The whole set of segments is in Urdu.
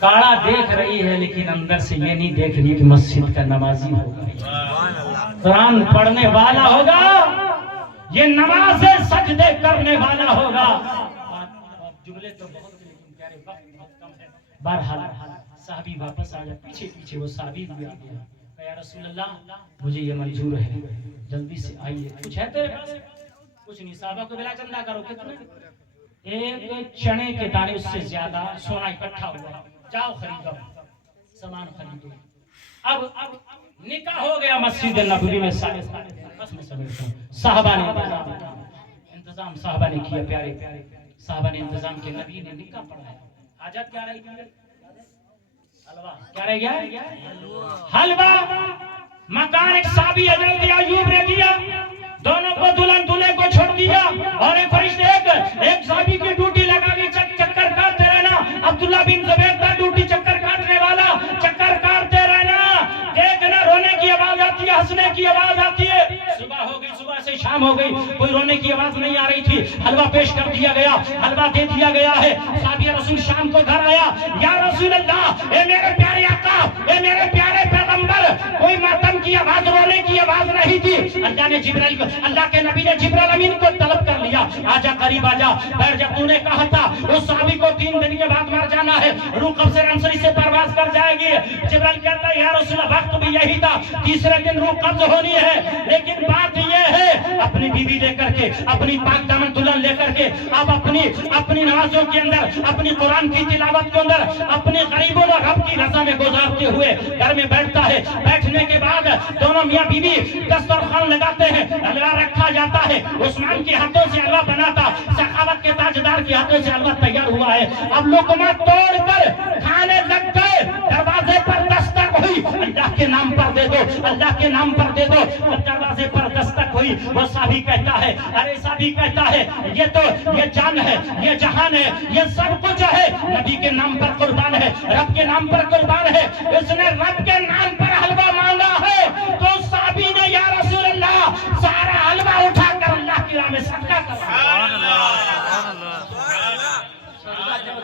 کاڑا دیکھ رہی ہے لیکن اندر سے یہ نہیں دیکھ رہی کہ مسجد کا نمازی ہوگا، قرآن پڑھنے والا ہوگا، یہ نماز سجدے کرنے والا ہوگا۔ جملے تو بہت ہیں لیکن پیارے وقت بہت کم ہے۔ بہرحال صحابی واپس آ جائے، پیچھے پیچھے وہ صحابی بھی آ گیا، یا رسول اللہ مجھے یہ منظور ہے، جلدی سے آئیے، کچھ ہے تیرے پاس؟ کچھ نہیں، صحابہ کو بلا چندہ کرو، کتنے؟ ایک چنے کے دانے اس سے زیادہ سونا اکٹھا ہوا، جاؤ خریدو، سامان خریدو۔ اب نکاح ہو گیا مسجد نبوی میں، صحابہ نے انتظام صحابہ نے کیا، پیارے صحابہ نے انتظام کیا، نبی نے نکاح پڑھایا۔ حاجت کیا رہی گی؟ حلوہ کیا رہ گیا؟ حلوہ۔ مکان ایک صحابی حضرت ایوب نے دیا، دونوں کو دلہن دلہے کو چھوڑ دیا، اور ایک فرشتے ایک صحابی کی ڈیوٹی لگا کے چکر کاٹتے رہنا، عبداللہ بن زبیر کا ڈیوٹی چکر کاٹنے والا، چکر کاٹتے رہنا، دیکھنا رونے کی آواز آتی ہے، ہنسنے کی آواز آتی ہے۔ صبح ہو گئی، صبح سے شام ہو گئی، کوئی رونے کی آواز نہیں آ رہی تھی، حلوہ پیش کر دیا گیا، حلوہ دے دیا گیا ہے۔ صحابی رسول شام کو گھر آیا، یا رسول اللہ، اے میرے پیارے آقا، اے میرے پیارے پیغمبر، کوئی ماتم کی آواز، رونے کی آواز نہیں تھی۔ اللہ کے نبی نے جبرائیل امین کو طلب کر لیا، آجا قریب آجا، پھر جب تو نے کہا تھا اس صحابی کو 3 دن کے بعد مر جانا ہے، روح قبض انصری سے پرواز کر جائے گی، جبرائیل کہتا ہے یا رسول اللہ وقت بھی یہی تھا، تیسرے دن روح قبض ہونی ہے، لیکن بات یہ ہے اپنی بیوی لے کر کے، اپنی پاک دامن دلہن لے کر کے، اب اپنی نمازوں کے اندر، اپنی قرآن کی تلاوت کے اندر، اپنے غریبوں اور رب کی رضا میں گزارتے ہوئے گھر میں بیٹھتا ہے۔ بیٹھنے کے بعد دونوں میاں بیوی دسترخوان لگاتے ہیں، حلوہ رکھا جاتا ہے، عثمان کے ہاتھوں سے حلوہ بنا تھا، سخاوت کے تاجدار کے ہاتھوں سے حلوہ تیار ہوا ہے، اب لقمہ توڑ کر کھانے لگ گئے، دروازے پر دستک ہوئی، اللہ کے نام پر دے دو، اللہ کے نام پر دے دو، دروازے پر دستک ہوئی، وہ صحابی کہتا ہے، ارے صحابی کہتا ہے یہ جان ہے، یہ جہان ہے، یہ سب کچھ ہے، نبی کے نام پر قربان ہے، رب کے نام پر قربان ہے، اس نے رب کے نام پر حلوہ مانگا ہے، تو صحابی نے یا رسول اللہ سارا حلوہ اٹھا کر اللہ کی راہ میں صدقہ کر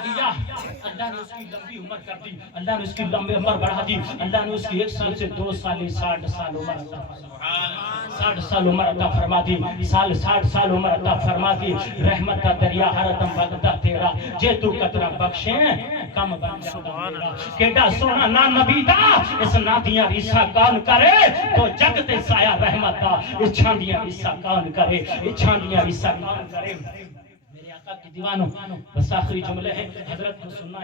دیا۔ اللہ نے اس کی لمبی عمر کر دی، اللہ نے اس کی لمبی عمر بڑھا دی، اللہ نے اس کی 1 سال سے 2 سال 60 سال عمر عطا فرما، 60 سال عمر عطا فرما دی، 60 سال عمر عطا فرما دی۔ رحمت کا دریا ہر دم بگتا تیرا، جے تو قطرہ بخشیں کم بن جاتا میرا، کیڑا سونا نا نبی دا، اس نادیاں ریسا کون کرے، تو جگ تے سایہ رحمت دا، اس چھاندیاں ریسا کون کرے، اس چھاندیاں ریسا کون کرے۔ میرے آقا کے دیوانوں، بس آخری جملے ہیں، حضرت کو سننا